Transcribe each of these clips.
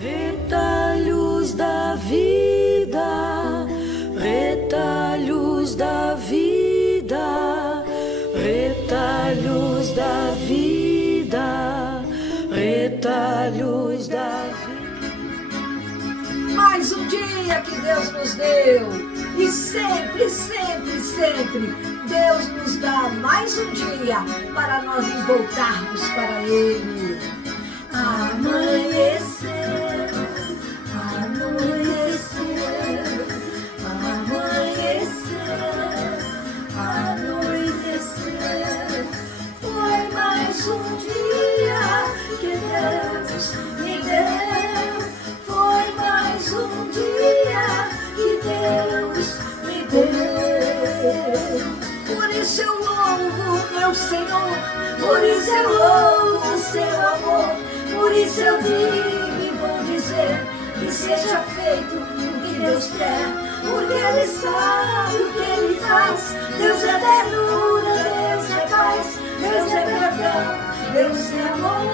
Retalhos da vida, retalhos da vida, retalhos da vida, retalhos da vida. Mais um dia que Deus nos deu. E sempre, sempre, sempre, Deus nos dá mais um dia para nós nos voltarmos para Ele. Amanhecer, amanhecer, amanhecer, anoitecer. Foi mais um dia que Deus me deu. Foi mais um dia que Deus me deu. Por isso eu louvo meu Senhor, por isso eu louvo o seu amor, por isso eu digo e vou dizer que seja feito o que Deus quer, porque Ele sabe o que Ele faz. Deus é ternura, Deus é paz, Deus é perdão, Deus é amor.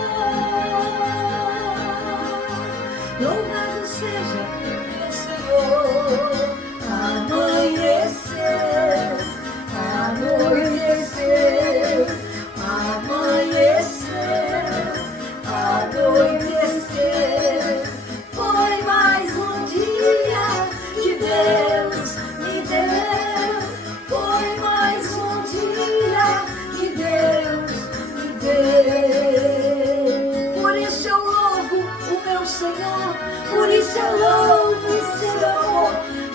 Louvado seja meu Senhor. Amanhecer, anoitecer, amanhecer, anoitecer. Foi mais um dia que Deus me deu. Foi mais um dia que Deus me deu. Por isso eu louvo o meu Senhor, por isso eu louvo o seu amor,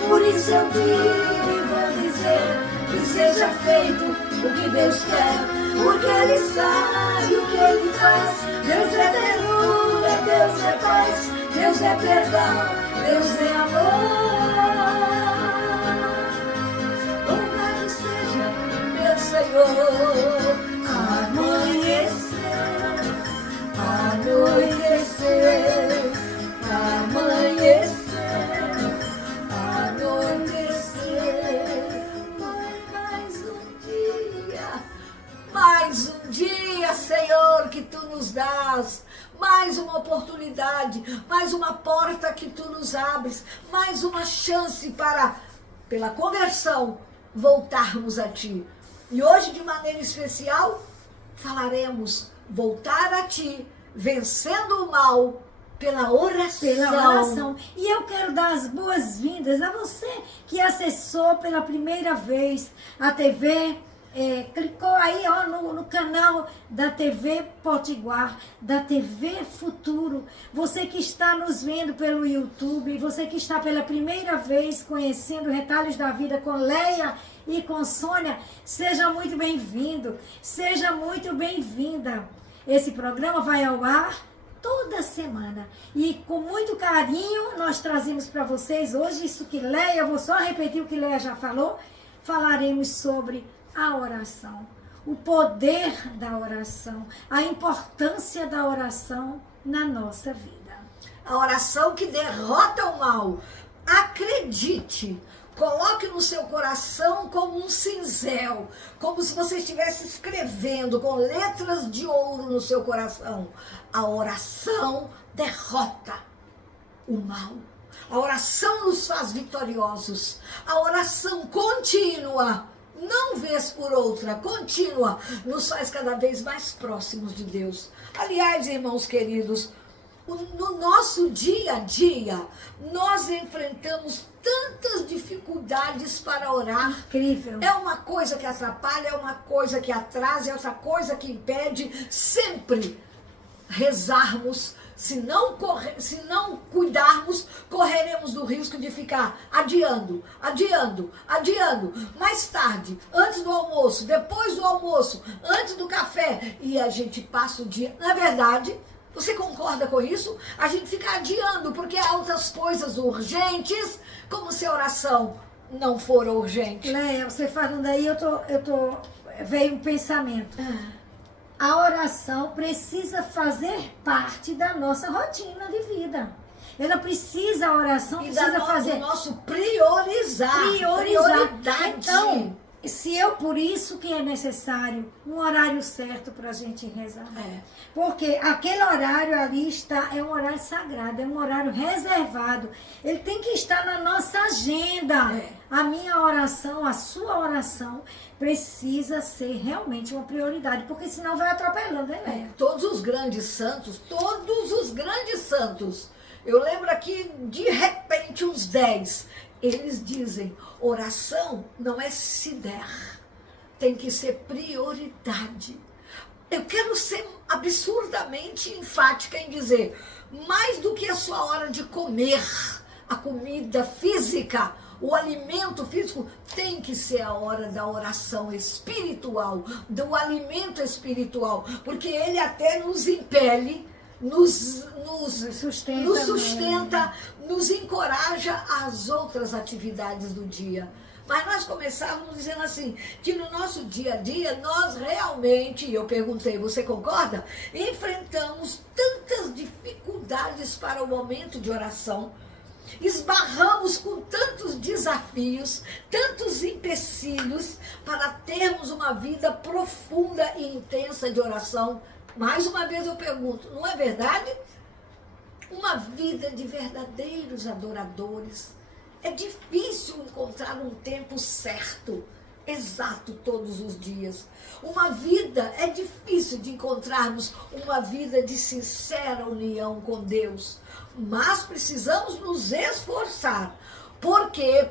por isso eu digo e vou dizer que seja feito o que Deus quer, porque Ele sabe o que Ele faz. Deus é ternura, Deus é paz, Deus é perdão, Deus é amor. Louvado seja meu Senhor. Amanhecer, anoitecer, amanhecer, anoitecer. Foi mais um dia, Senhor, que Tu nos dás, mais uma oportunidade, mais uma porta que Tu nos abres, mais uma chance para, pela conversão, voltarmos a Ti. E hoje, de maneira especial, falaremos voltar a Ti, vencendo o mal pela oração. Pela oração. E eu quero dar as boas-vindas a você que acessou pela primeira vez a TV, clicou aí ó, no canal da TV Potiguar, da TV Futuro. Você que está nos vendo pelo YouTube, você que está pela primeira vez conhecendo Retalhos da Vida com Leia e com Sônia, seja muito bem-vindo, seja muito bem-vinda. Esse programa vai ao ar toda semana e com muito carinho nós trazemos para vocês hoje isso que Leia, eu vou só repetir o que Leia já falou, falaremos sobre a oração, o poder da oração, a importância da oração na nossa vida. A oração que derrota o mal. Acredite, coloque no seu coração como um cinzel, como se você estivesse escrevendo com letras de ouro no seu coração. A oração derrota o mal. A oração nos faz vitoriosos. A oração contínua, não vez por outra, contínua, nos faz cada vez mais próximos de Deus. Aliás, irmãos queridos, no nosso dia a dia, nós enfrentamos tantas dificuldades para orar. Incrível. É uma coisa que atrapalha, é uma coisa que atrasa, é outra coisa que impede sempre rezarmos. Se não cuidarmos, correremos do risco de ficar adiando. Mais tarde, antes do almoço, depois do almoço, antes do café. E a gente passa o dia. Na verdade, você concorda com isso? A gente fica adiando, porque há outras coisas urgentes, como se a oração não for urgente. Leia, você falando aí, veio um pensamento. A oração precisa fazer parte da nossa rotina de vida. Ela precisa, a oração e precisa do fazer... nosso priorizar. Prioridade. Então, por isso que é necessário um horário certo para a gente rezar. É. Porque aquele horário ali é um horário sagrado, é um horário reservado. Ele tem que estar na nossa agenda. É. A minha oração, a sua oração, precisa ser realmente uma prioridade, porque senão vai atropelando, né, Léa? Todos os grandes santos, eu lembro aqui, de repente, uns 10, eles dizem, oração não é se der, tem que ser prioridade. Eu quero ser absurdamente enfática em dizer, mais do que a sua hora de comer, a comida física, o alimento físico, tem que ser a hora da oração espiritual, do alimento espiritual, porque ele até nos impele, nos sustenta, nos encoraja às outras atividades do dia. Mas nós começávamos dizendo assim, que no nosso dia a dia, nós realmente, e eu perguntei, você concorda? Enfrentamos tantas dificuldades para o momento de oração, esbarramos com tantos desafios, tantos empecilhos para termos uma vida profunda e intensa de oração. Mais uma vez eu pergunto, não é verdade? Uma vida de verdadeiros adoradores. É difícil encontrar um tempo certo, exato todos os dias. É difícil de encontrarmos uma vida de sincera união com Deus. Mas precisamos nos esforçar. Por quê?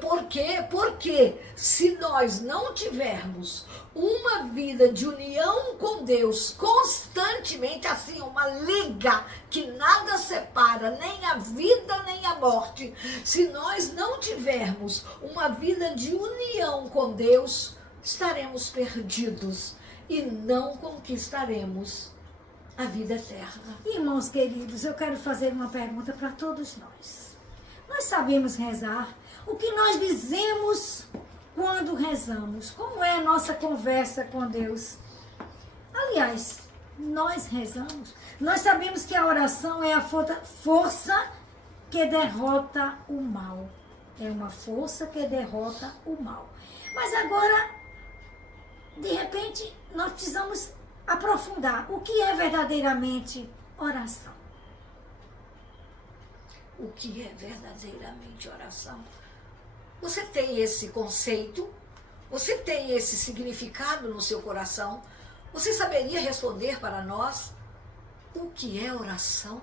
Porque se nós não tivermos uma vida de união com Deus constantemente, assim, uma liga que nada separa, nem a vida nem a morte, se nós não tivermos uma vida de união com Deus, estaremos perdidos e não conquistaremos a vida eterna. Irmãos queridos, eu quero fazer uma pergunta para todos nós. Nós sabemos rezar? O que nós dizemos quando rezamos? Como é a nossa conversa com Deus? Aliás, nós rezamos. Nós sabemos que a oração é a força que derrota o mal. É uma força que derrota o mal. Mas agora, de repente, nós precisamos aprofundar. O que é verdadeiramente oração? O que é verdadeiramente oração? Você tem esse conceito? Você tem esse significado no seu coração? Você saberia responder para nós o que é oração?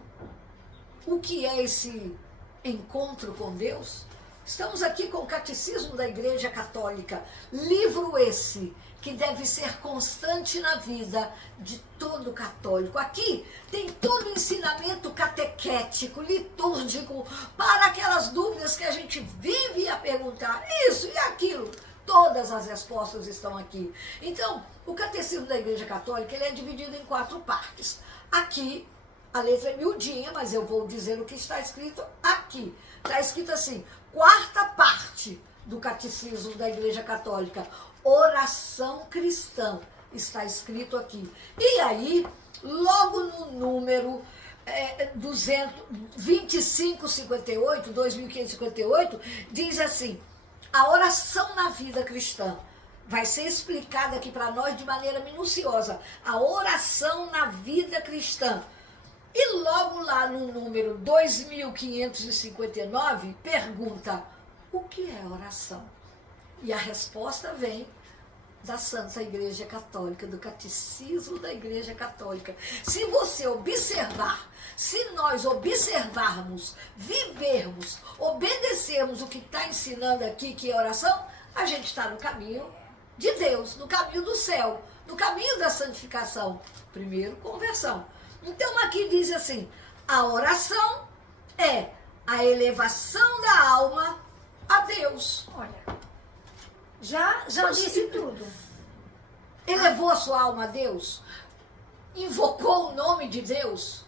O que é esse encontro com Deus? Estamos aqui com o Catecismo da Igreja Católica, livro esse que deve ser constante na vida de todo católico. Aqui tem todo o ensinamento catequético, litúrgico, para aquelas dúvidas que a gente vive a perguntar, isso e aquilo. Todas as respostas estão aqui. Então, o Catecismo da Igreja Católica, ele é dividido em 4 partes. Aqui, a letra é miudinha, mas eu vou dizer o que está escrito aqui. Está escrito assim, 4ª parte do Catecismo da Igreja Católica, oração cristã, está escrito aqui. E aí, logo no número 2558, diz assim, a oração na vida cristã. Vai ser explicada aqui para nós de maneira minuciosa. A oração na vida cristã. E logo lá no número 2559, pergunta, o que é oração? E a resposta vem da Santa Igreja Católica, do Catecismo da Igreja Católica. Se você observar, se nós observarmos, vivermos, obedecermos o que está ensinando aqui, que é oração, a gente está no caminho de Deus, no caminho do céu, no caminho da santificação. Primeiro, conversão. Então aqui diz assim, a oração é a elevação da alma a Deus. Olha, já disse tudo. Elevou a sua alma a Deus, invocou o nome de Deus,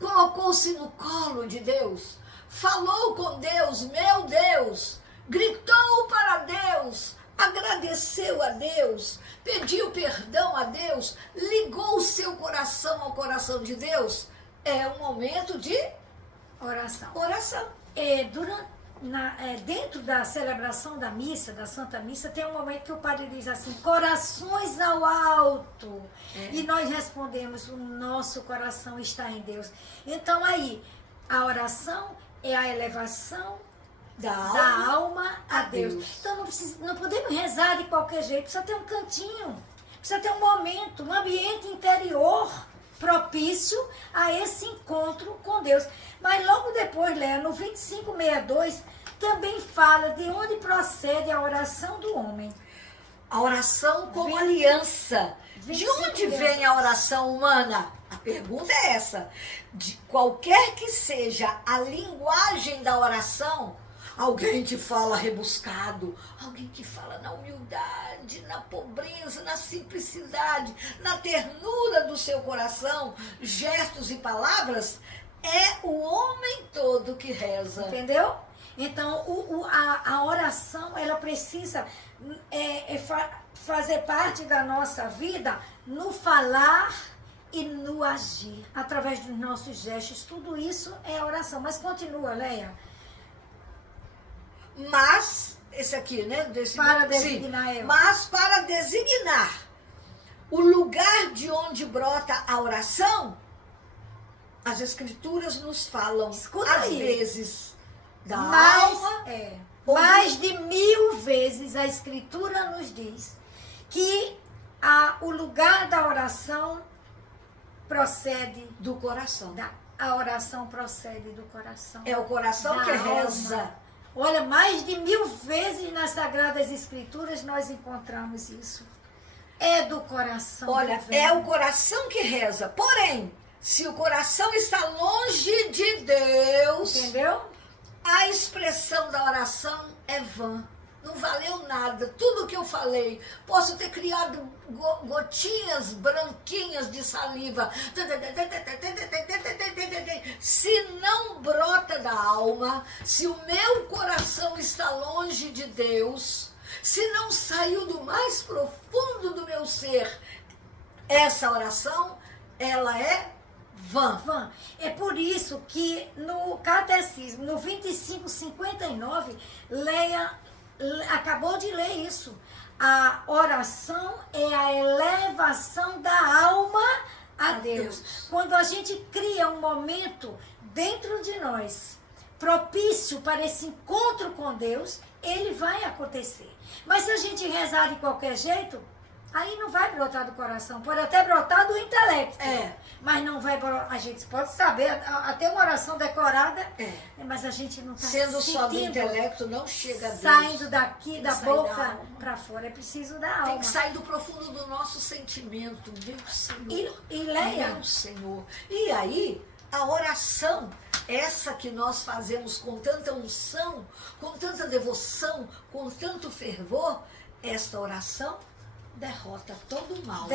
colocou-se no colo de Deus, falou com Deus, meu Deus, gritou para Deus, agradeceu a Deus, pediu perdão a Deus, ligou o seu coração ao coração de Deus. É um momento de Oração. oração. dentro da celebração da missa, da Santa Missa, tem um momento que o padre diz assim, corações ao alto. E nós respondemos, o nosso coração está em Deus. Então aí, a oração é a elevação da alma a Deus. Então não podemos rezar de qualquer jeito, precisa ter um cantinho, precisa ter um momento, um ambiente interior propício a esse encontro com Deus. Mas logo depois, Léa, no 2562, também fala de onde procede a oração do homem. A oração como aliança. De onde vem a oração humana? A pergunta é essa. De qualquer que seja a linguagem da oração, alguém que fala rebuscado, alguém que fala na humildade, na pobreza, na simplicidade, na ternura do seu coração, gestos e palavras, é o homem todo que reza. Entendeu? Então, a oração, ela precisa fazer parte da nossa vida no falar e no agir, através dos nossos gestos. Tudo isso é oração. Mas continua, Leia. Mas, esse aqui, né? Para designar eu. Mas para designar o lugar de onde brota a oração, as escrituras nos falam, às vezes, da alma. Mais de 1000 vezes a escritura nos diz que o lugar da oração procede do coração. A oração procede do coração. É o coração que reza. Olha, mais de 1000 vezes nas Sagradas Escrituras nós encontramos isso. É do coração. Olha, é o coração que reza. Porém, se o coração está longe de Deus, entendeu? A expressão da oração é vã. Não valeu nada. Tudo que eu falei, posso ter criado gotinhas branquinhas de saliva. Se não brota da alma, se o meu coração está longe de Deus, se não saiu do mais profundo do meu ser, essa oração, ela é vã. É por isso que no Catecismo, no 2559, Leia acabou de ler isso. A oração é a elevação da alma a Deus. Quando a gente cria um momento dentro de nós propício para esse encontro com Deus, ele vai acontecer. Mas se a gente rezar de qualquer jeito, aí não vai brotar do coração, pode até brotar do intelecto. Mas não vai brotar. A gente pode saber, até uma oração decorada, mas a gente não está sendo só do intelecto, não chega a Deus. Saindo daqui, da boca para fora. É preciso da alma. Tem que sair do profundo do nosso sentimento, meu Senhor. E Leia. Meu Senhor. E aí, a oração, essa que nós fazemos com tanta unção, com tanta devoção, com tanto fervor, esta oração derrota todo o mal.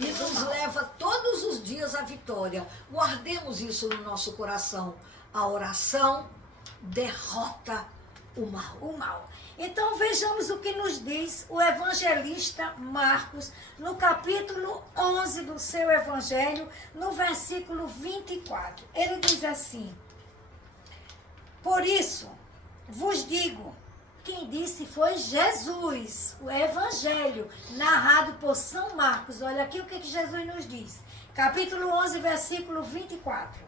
E nos leva todos os dias à vitória. Guardemos isso no nosso coração. A oração derrota o mal. Então vejamos o que nos diz o evangelista Marcos, no capítulo 11 do seu evangelho, no versículo 24. Ele diz assim: por isso vos digo, quem disse foi Jesus, o evangelho, narrado por São Marcos. Olha aqui o que Jesus nos diz. Capítulo 11, versículo 24.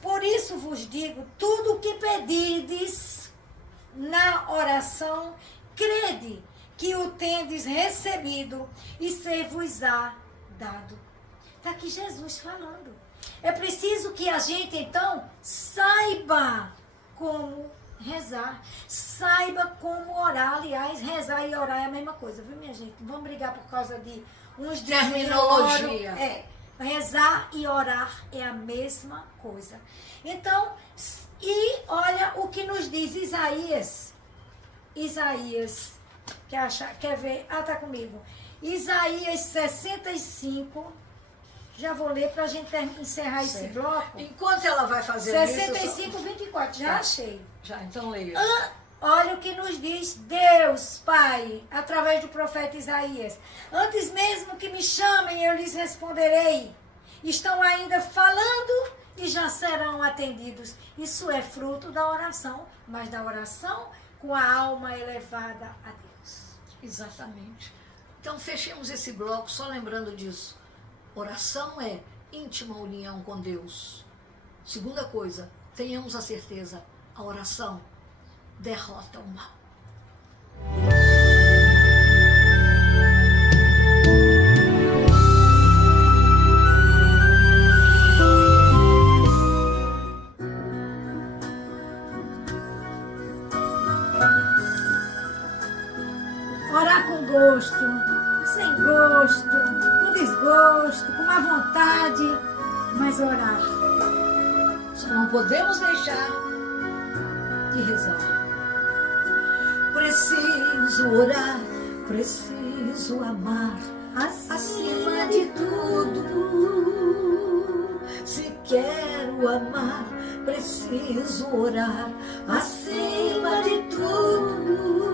Por isso vos digo, tudo o que pedirdes na oração, crede que o tendes recebido e ser-vos-á dado. Está aqui Jesus falando. É preciso que a gente, então, saiba como rezar, saiba como orar. Aliás, rezar e orar é a mesma coisa, viu, minha gente? Vamos brigar por causa de uns terminologia. Rezar e orar é a mesma coisa. Então, e olha o que nos diz Isaías. Quer ver? Tá comigo. Isaías 65. Já vou ler para a gente encerrar esse bloco. Enquanto ela vai fazer 65, 24. Já achei. Já, então leia. Olha o que nos diz Deus, Pai, através do profeta Isaías. Antes mesmo que me chamem, eu lhes responderei. Estão ainda falando e já serão atendidos. Isso é fruto da oração, mas da oração com a alma elevada a Deus. Exatamente. Então, fechemos esse bloco só lembrando disso. Oração é íntima união com Deus. Segunda coisa, tenhamos a certeza, a oração derrota o mal. Orar com gosto, sem gosto, com desgosto, com má vontade, mas orar. Só não podemos deixar de rezar. Preciso orar, preciso amar, acima de tudo. Se quero amar, preciso orar, acima de tudo.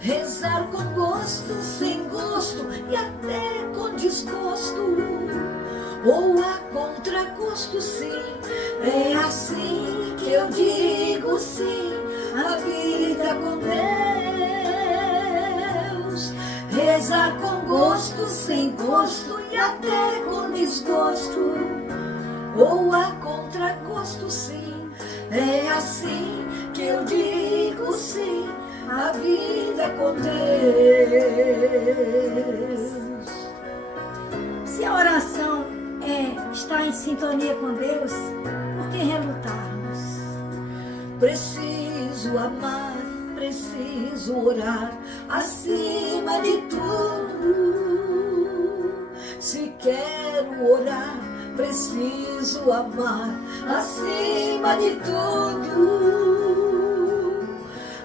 Rezar com gosto, sem gosto e até com desgosto, ou a contragosto, sim. É assim que eu digo sim, a vida com Deus. Rezar com gosto, sem gosto e até com desgosto, ou a contragosto, sim. É assim que eu digo sim, a vida com Deus. Se a oração está em sintonia com Deus, por que relutarmos? Preciso amar, preciso orar, acima de tudo. Se quero orar, preciso amar, acima de tudo.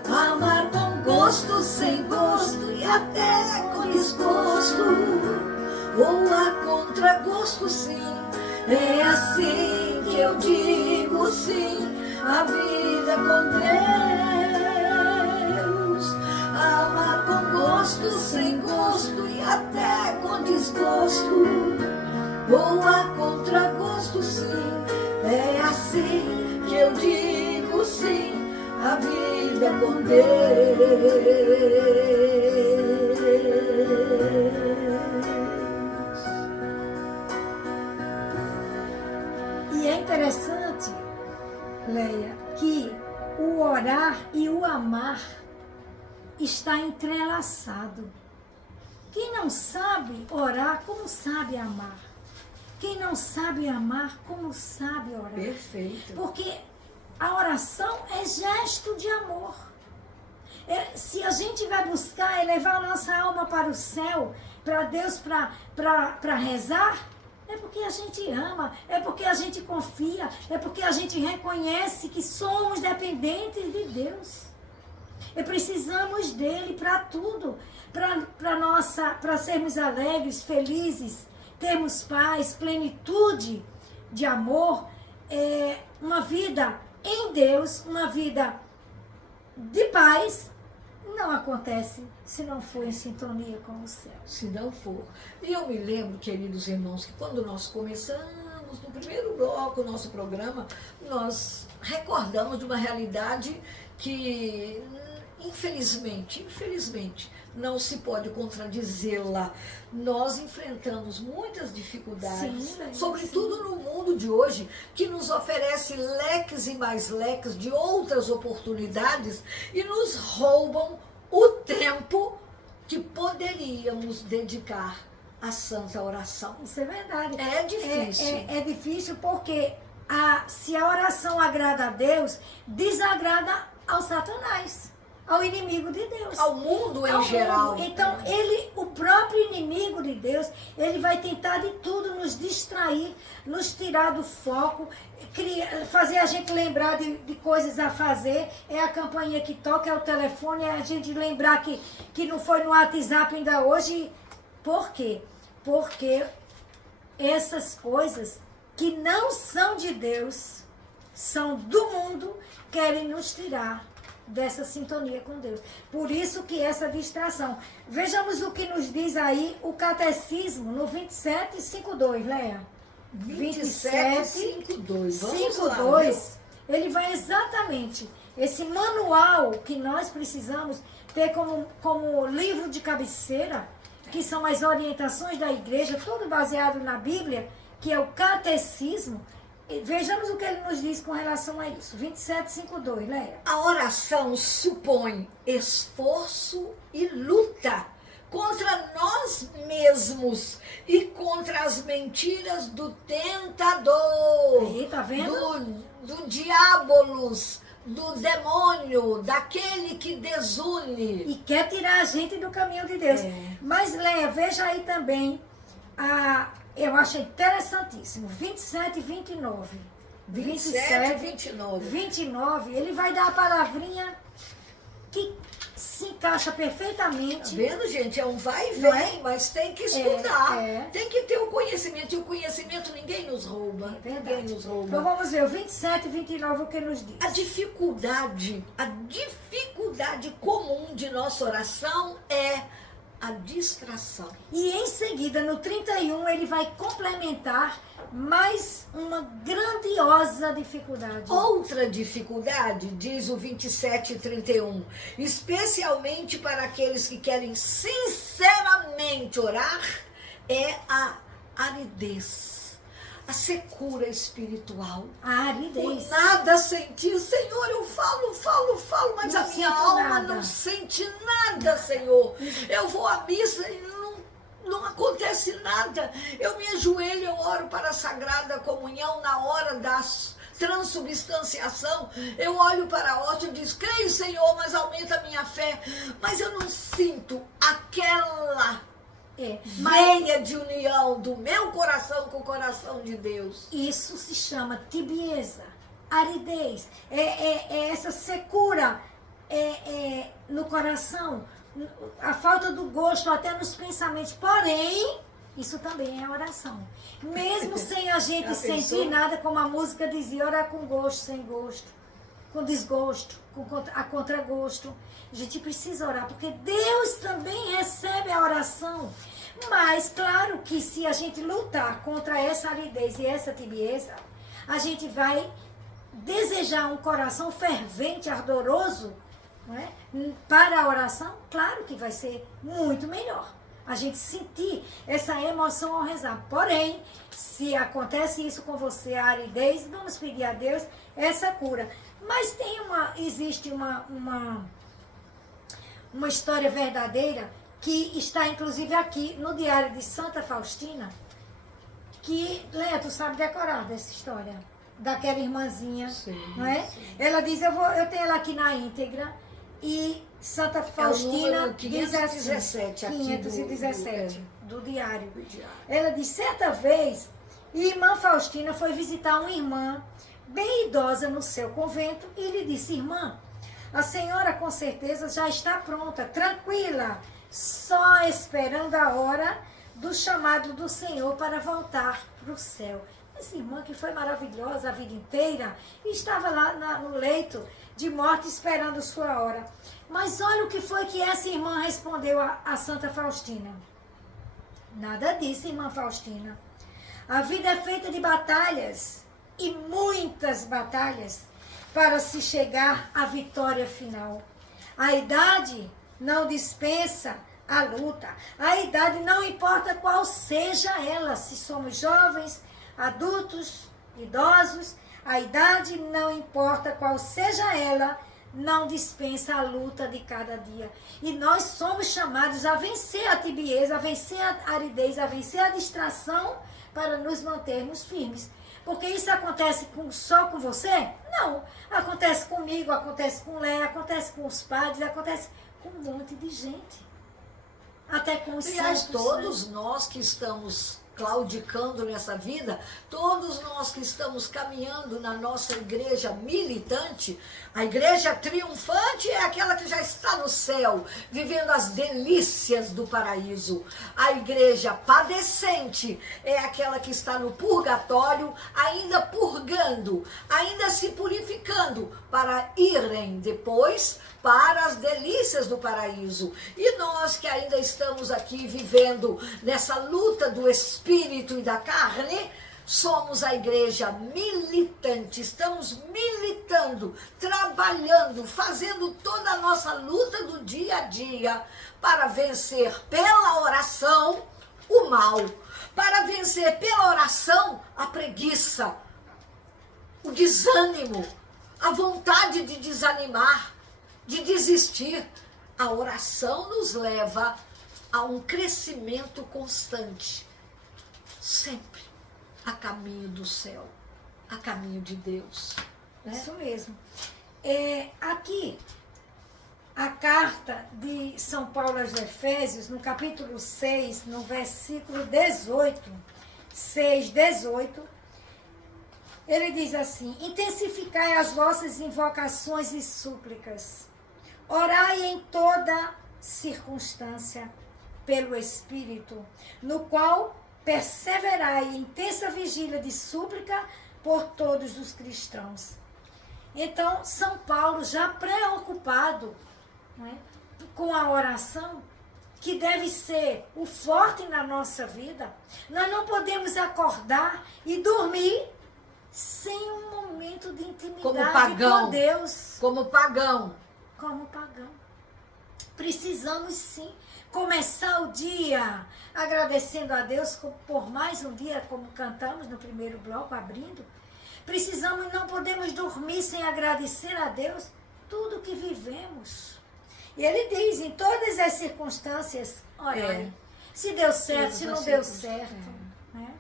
Amar com gosto, sem gosto e até com desgosto, ou a contragosto, sim. É assim que eu digo sim, a vida com Deus. Amar com gosto, sem gosto e até com desgosto, ou a contragosto, sim. É assim que eu digo sim, a vida com Deus. E é interessante, Leia, que o orar e o amar está entrelaçado. Quem não sabe orar, como sabe amar? Quem não sabe amar, como sabe orar? Perfeito. Porque a oração é gesto de amor. Se a gente vai buscar elevar a nossa alma para o céu, para Deus, para rezar, é porque a gente ama, é porque a gente confia, é porque a gente reconhece que somos dependentes de Deus. E precisamos dele para tudo, para sermos alegres, felizes, termos paz, plenitude de amor, uma vida em Deus, uma vida de paz, não acontece se não for em sintonia com o céu. Se não for. E eu me lembro, queridos irmãos, que quando nós começamos, no primeiro bloco do nosso programa, nós recordamos de uma realidade que, infelizmente, não se pode contradizê-la. Nós enfrentamos muitas dificuldades, Sim, sobretudo no mundo de hoje, que nos oferece leques e mais leques de outras oportunidades e nos roubam o tempo que poderíamos dedicar à santa oração. Isso é verdade. É difícil. É difícil porque se a oração agrada a Deus, desagrada ao Satanás, ao inimigo de Deus. Ao mundo em Ao geral. mundo. Então, o próprio inimigo de Deus, ele vai tentar de tudo nos distrair, nos tirar do foco, fazer a gente lembrar de coisas a fazer. É a campainha que toca, é o telefone, é a gente lembrar que não foi no WhatsApp ainda hoje. Por quê? Porque essas coisas que não são de Deus, são do mundo, querem nos tirar dessa sintonia com Deus. Por isso que essa distração. Vejamos o que nos diz aí o Catecismo no 27:5.2, Leia. 27:5:2. Vamos lá, 5:2, ele vai exatamente esse manual que nós precisamos ter como livro de cabeceira, que são as orientações da igreja, tudo baseado na Bíblia, que é o catecismo. E vejamos o que ele nos diz com relação a isso. 27:5:2, Leia. A oração supõe esforço e luta contra nós mesmos e contra as mentiras do tentador, Aí, tá vendo? do diabolos, do demônio, daquele que desune. E quer tirar a gente do caminho de Deus. Mas, Leia, veja aí também, eu acho interessantíssimo, 27:29. 27:29. 29, ele vai dar a palavrinha que se encaixa perfeitamente. Tá vendo, gente? É um vai e Não vem, mas tem que estudar. é. Tem que ter o conhecimento. E o conhecimento ninguém nos rouba. É Ninguém verdade. nos rouba. Então vamos ver, o 27:29 o que nos diz. A dificuldade comum de nossa oração é a distração. E em seguida, no 31, ele vai complementar mais uma grandiosa dificuldade. Outra dificuldade, diz o 27:31, especialmente para aqueles que querem sinceramente orar, é a aridez, a secura espiritual. A Por aridez. nada sentir, Senhor, eu falo, mas Não a minha sinto alma nada. não sente nada, Senhor. Eu vou à missa e não acontece nada. Eu me ajoelho, eu oro para a Sagrada Comunhão na hora da transubstanciação. Eu olho para a hóstia e digo, creio, Senhor, mas aumenta a minha fé. Mas eu não sinto aquela veia de união do meu coração com o coração de Deus. Isso se chama tibieza, aridez. É essa secura no coração, a falta do gosto até nos pensamentos. Porém, isso também é oração. Mesmo sem a gente Já sentir pensou? nada, como a música dizia, orar com gosto, sem gosto, com desgosto, a contragosto. A gente precisa orar, porque Deus também recebe a oração. Mas, claro que se a gente lutar contra essa aridez e essa tibieza, a gente vai desejar um coração fervente, ardoroso, não é? Para a oração, claro que vai ser muito melhor. A gente sentir essa emoção ao rezar. Porém, se acontece isso com você, a aridez, vamos pedir a Deus essa cura. Mas existe uma história verdadeira que está inclusive aqui no Diário de Santa Faustina, que, Leia, tu sabe decorar dessa história, daquela irmãzinha, Sim, não é? sim. Ela diz, eu tenho ela aqui na íntegra, e Santa Faustina número diz 517 assim, aqui 517 do diário. do diário. Ela diz, certa vez, irmã Faustina foi visitar uma irmã bem idosa no seu convento e lhe disse, irmã, a senhora com certeza já está pronta, tranquila, só esperando a hora do chamado do Senhor para voltar para o céu. Essa irmã que foi maravilhosa a vida inteira e estava lá no leito de morte esperando sua hora. Mas olha o que foi que essa irmã respondeu a Santa Faustina. Nada disso, irmã Faustina. A vida é feita de batalhas e muitas batalhas para se chegar à vitória final. A idade não dispensa a luta. A idade não importa qual seja ela, se somos jovens, adultos, idosos, a idade não importa qual seja ela, não dispensa a luta de cada dia. E nós somos chamados a vencer a tibieza, a vencer a aridez, a vencer a distração para nos mantermos firmes. Porque isso acontece só com você? Não. Acontece comigo, acontece com Léa, acontece com os padres, acontece com um monte de gente. Até com os Aliás, santos, todos nós que estamos claudicando nessa vida, todos nós que estamos caminhando na nossa igreja militante, a igreja triunfante é aquela que já está no céu, vivendo as delícias do paraíso. A igreja padecente é aquela que está no purgatório, ainda purgando, ainda se purificando, para irem depois para as delícias do paraíso. E nós que ainda estamos aqui vivendo nessa luta do espírito e da carne, Somos a igreja militante, estamos militando, trabalhando, fazendo toda a nossa luta do dia a dia para vencer pela oração o mal, para vencer pela oração a preguiça, o desânimo, a vontade de desanimar, de desistir. A oração nos leva a um crescimento constante, sempre a caminho do céu, a caminho de Deus. Né? Isso mesmo. Aqui, a carta de São Paulo aos Efésios, no capítulo 6, no versículo 18, 6, 18, ele diz assim: intensificai as vossas invocações e súplicas, orai em toda circunstância pelo Espírito, no qual perseverai em intensa vigília de súplica por todos os cristãos. Então, São Paulo, já preocupado, né, com a oração, que deve ser o forte na nossa vida, nós não podemos acordar e dormir sem um momento de intimidade com Deus. Como pagão. Como pagão. Precisamos sim começar o dia agradecendo a Deus por mais um dia, como cantamos no primeiro bloco, abrindo. Precisamos, não podemos dormir sem agradecer a Deus tudo que vivemos. E ele diz, em todas as circunstâncias, orai. Se deu certo, se não deu certo. Né?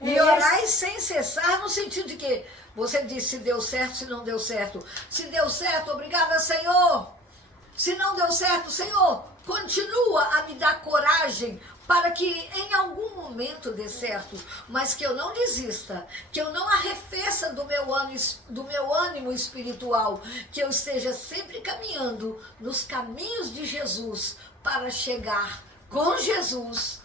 E orai sem cessar, no sentido de que você disse se deu certo, se não deu certo. Se deu certo, obrigada, Senhor. Se não deu certo, Senhor, continua a me dar coragem para que em algum momento dê certo, mas que eu não desista, que eu não arrefeça do meu ânimo espiritual, que eu esteja sempre caminhando nos caminhos de Jesus para chegar com Jesus,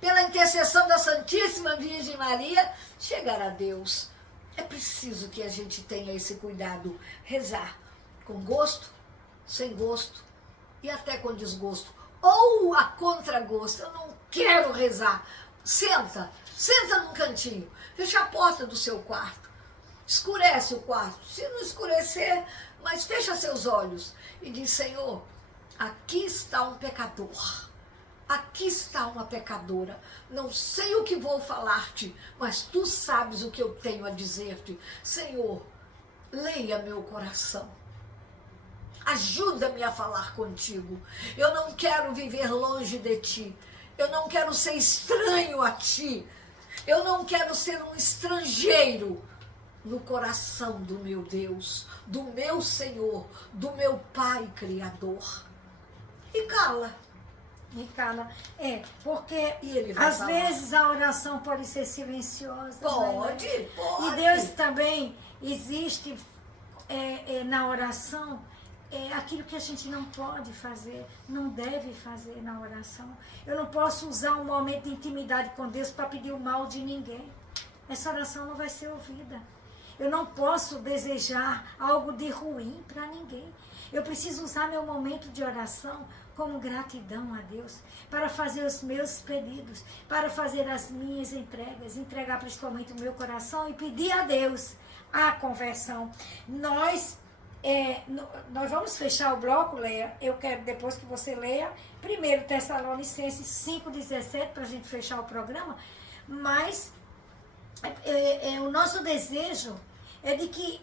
pela intercessão da Santíssima Virgem Maria, chegar a Deus. É preciso que a gente tenha esse cuidado, rezar com gosto, sem gosto e até com desgosto, ou a contragosto. Eu não quero rezar. Senta num cantinho, fecha a porta do seu quarto, escurece o quarto, se não escurecer, mas fecha seus olhos e diz: Senhor, aqui está um pecador, aqui está uma pecadora, não sei o que vou falar-te, mas tu sabes o que eu tenho a dizer-te. Senhor, leia meu coração, ajuda-me a falar contigo. Eu não quero viver longe de ti. Eu não quero ser estranho a ti. Eu não quero ser um estrangeiro no coração do meu Deus, do meu Senhor, do meu Pai Criador. E cala. E cala. Porque às vezes a oração pode ser silenciosa. Pode, né? pode. E Deus também existe na oração. Aquilo que a gente não pode fazer, não deve fazer na oração. Eu não posso usar um momento de intimidade com Deus para pedir o mal de ninguém. Essa oração não vai ser ouvida. Eu não posso desejar algo de ruim para ninguém. Eu preciso usar meu momento de oração como gratidão a Deus, para fazer os meus pedidos, para fazer as minhas entregas, entregar principalmente o meu coração e pedir a Deus a conversão. Nós vamos fechar o bloco, Leia. Eu quero depois que você leia 1 Tessalonicenses 5,17 para a gente fechar o programa. Mas o nosso desejo é de que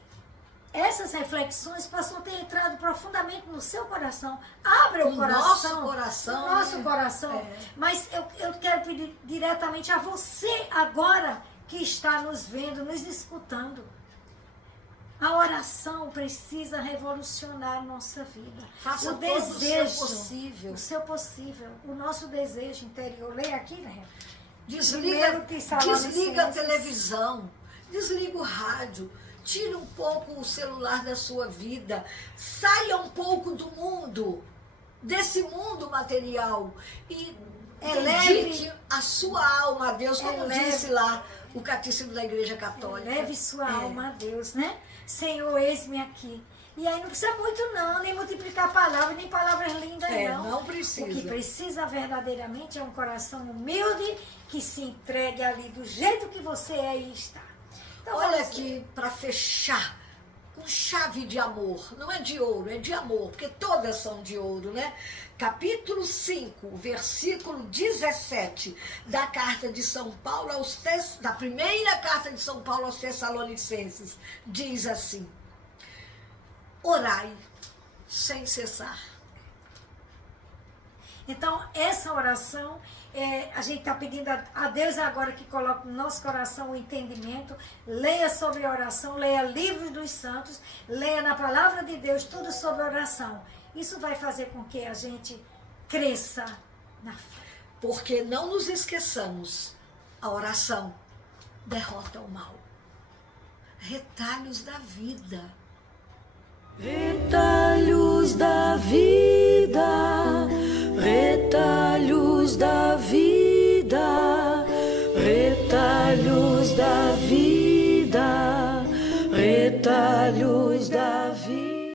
essas reflexões possam ter entrado profundamente no seu coração. Abra o coração. Nosso coração. Mas eu quero pedir diretamente a você agora que está nos vendo, nos escutando. A oração precisa revolucionar a nossa vida. Faça o desejo, o seu possível. O nosso desejo interior. Leia aqui, né? Desliga a televisão, desliga o rádio, tira um pouco o celular da sua vida, saia um pouco do mundo, desse mundo material e eleve a sua alma a Deus, como disse lá o Catecismo da Igreja Católica. Eleve sua alma a Deus, né? Senhor, eis-me aqui. E aí não precisa muito não, nem multiplicar palavras, nem palavras lindas não. Não precisa. O que precisa verdadeiramente é um coração humilde que se entregue ali do jeito que você é e está. Então, Olha vamos aqui, para fechar, com chave de amor. Não é de ouro, é de amor, porque todas são de ouro, né? Capítulo 5, versículo 17 da carta de São Paulo da primeira carta de São Paulo aos Tessalonicenses, diz assim: orai sem cessar. Então, essa oração, a gente está pedindo a Deus agora que coloque no nosso coração o entendimento. Leia sobre a oração, leia livros dos santos, leia na palavra de Deus tudo sobre oração. Isso vai fazer com que a gente cresça na fé. Porque não nos esqueçamos, a oração derrota o mal. Retalhos da vida. Retalhos da vida.